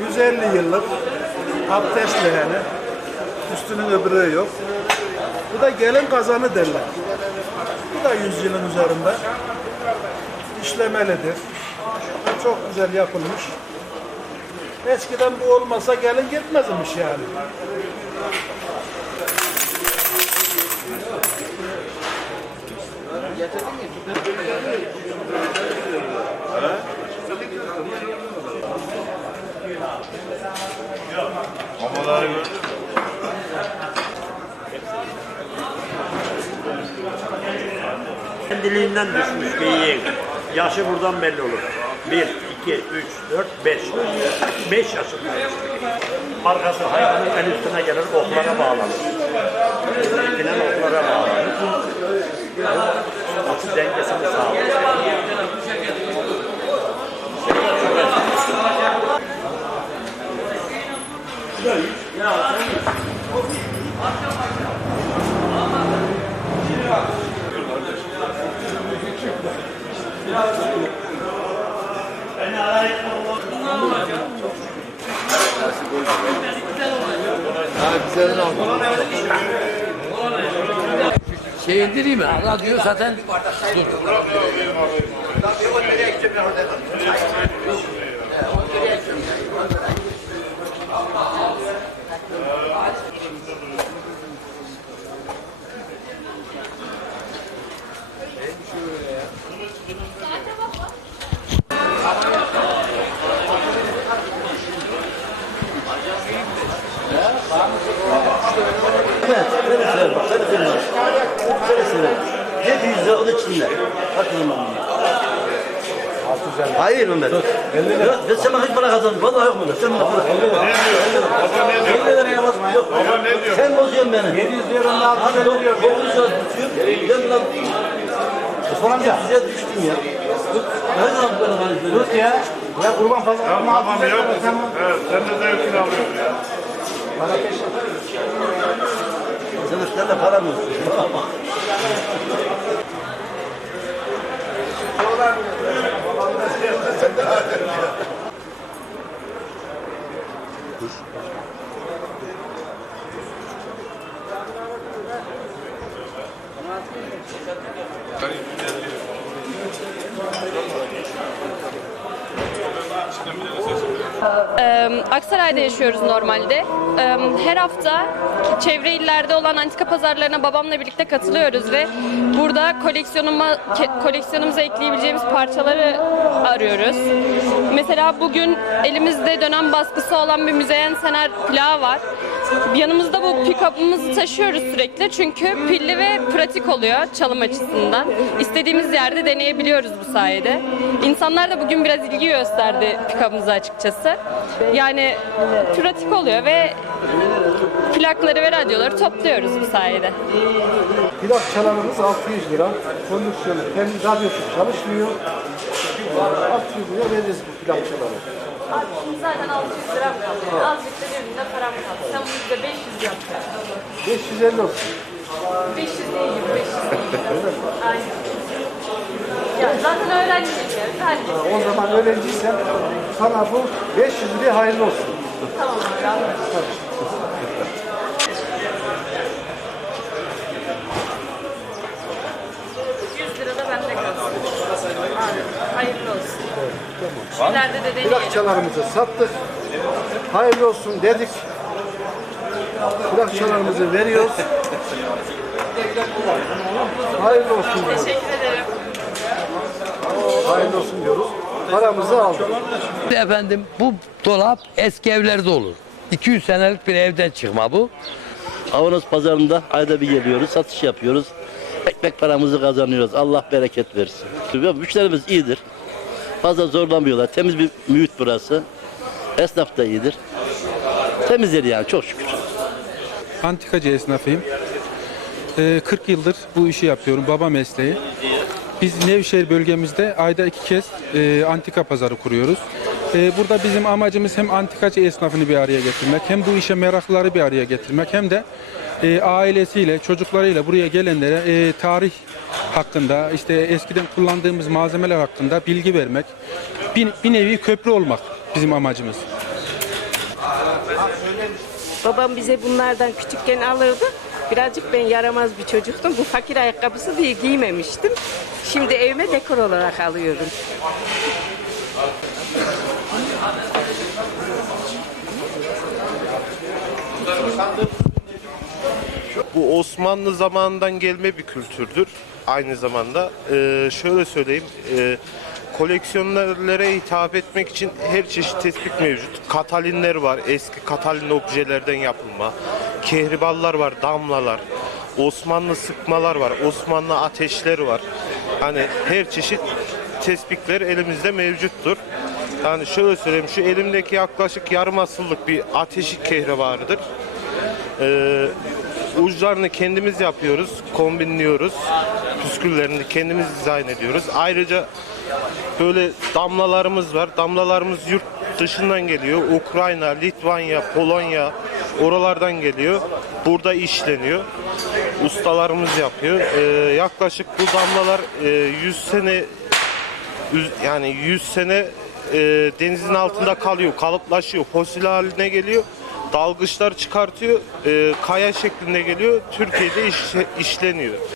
150 yıllık abdest leğeni. Üstünün öbürü yok. Bu da gelin kazanı derler. Bu da 100 yılın üzerinde. İşlemelidir. Çok güzel yapılmış. Eskiden bu olmasa gelin gitmezmiş yani. Kendiliğinden düşmüş bir yiğit. Yaşı buradan belli olur. 1, 2, 3, 4, 5. 5 yaşında. Arkası hayvanın en üstüne gelir, oklara bağlanır. İpinen oklara bağlanır. Atı dengesini sağlar. Şey indireyim mi? Radyo zaten dur. Evet, seni severim. Seni severim. Seni severim. 700 lira onun içinde. Bakın ben bunu. Hayır Ömer. Yok, ben sana hiç para kazandım. Vallahi yok Ömer. Sen bana para kazandın. 50 liraya basma. Yok. Sen bozuyorsun beni. 700 lira ne yaptın? 900 lira tutuyorum. Ben buna... Osman amca. Size düştüm ya. Tut ya. Ya kurban fazla. Ya Tamam ya. Evet, sen de zevkini alıyorsun ya. Sen de param yok. Ee, Aksaray'da yaşıyoruz normalde. Ee, Her hafta çevre illerde olan antika pazarlarına babamla birlikte katılıyoruz ve burada koleksiyonuma koleksiyonumuza ekleyebileceğimiz parçaları arıyoruz. Mesela bugün elimizde dönem baskısı olan bir Müzeyyen Sener plağı var. Yanımızda bu pick-up'ımızı taşıyoruz sürekli çünkü pilli ve pratik oluyor çalım açısından. İstediğimiz yerde deneyebiliyoruz bu sayede. İnsanlar da bugün biraz ilgi gösterdi pick-up'ımıza açıkçası. Yani pratik oluyor ve plakları ve radyoları topluyoruz bu sayede. Plak çalarımız 600 lira. Kondisyonu, kendi radyosu çalışmıyor. 600 lira veririz bu plak çaları. Abi zaten 600 liram kaldı. Azıcık da cebimde param kaldı. Sen bunu bize 500 yap. 550 olsun. 500 değil gibi 500. Aynen. Ya zaten öğrenciyim ya. Hadi. O zaman öğrenciysen sana bu 500 liraya hayırlı olsun. Tamam abi. Yüz lira da bende kalsın. Abi, hayırlı olsun. İleride de deneyelim. Plakçalarımızı sattık. Hayırlı olsun dedik. Plakçalarımızı veriyoruz. Hayırlı olsun diyoruz. Teşekkür ederim. Hayırlı olsun diyoruz. Paramızı aldık. Efendim bu dolap eski evlerde olur. 200 senelik bir evden çıkma bu. Avanos pazarında ayda bir geliyoruz, satış yapıyoruz. Ekmek paramızı kazanıyoruz. Allah bereket versin. Müşterimiz iyidir. Fazla zorlamıyorlar. Temiz bir mühit burası. Esnaf da iyidir. Temizdir yani çok şükür. Antikacı esnafıyım. Ee, 40 yıldır bu işi yapıyorum. Baba mesleği. Biz Nevşehir bölgemizde ayda iki kez e, antika pazarı kuruyoruz. E, burada bizim amacımız hem antikacı esnafını bir araya getirmek, hem bu işe meraklıları bir araya getirmek, hem de e, ailesiyle, çocuklarıyla buraya gelenlere e, tarih hakkında, işte eskiden kullandığımız malzemeler hakkında bilgi vermek, bir, bir nevi köprü olmak bizim amacımız. Babam bize bunlardan küçükken alırdı. Birazcık ben yaramaz bir çocuktum. Bu fakir ayakkabısı diye giymemiştim. Şimdi evime dekor olarak alıyorum. Bu Osmanlı zamanından gelme bir kültürdür. Aynı zamanda Ee, şöyle söyleyeyim, e, koleksiyonerlere hitap etmek için her çeşit tespit mevcut. Katalinler var, eski katalin objelerden yapılma. Kehriballar var, damlalar. Osmanlı sıkmalar var, Osmanlı ateşler var. Hani her çeşit tespitler elimizde mevcuttur. Yani şöyle söyleyeyim, şu elimdeki yaklaşık yarım asırlık bir ateşik kehribarıdır. Ee, uçlarını kendimiz yapıyoruz, kombinliyoruz. Püsküllerini kendimiz dizayn ediyoruz. Ayrıca böyle damlalarımız var. Damlalarımız yurt dışından geliyor. Ukrayna, Litvanya, Polonya oralardan geliyor. Burada işleniyor. Ustalarımız yapıyor. Ee, yaklaşık bu damlalar e, 100 sene yani 100 sene e, denizin altında kalıyor, kalıplaşıyor, fosil haline geliyor. Dalgıçlar çıkartıyor, e, kaya şeklinde geliyor. Türkiye'de iş- işleniyor.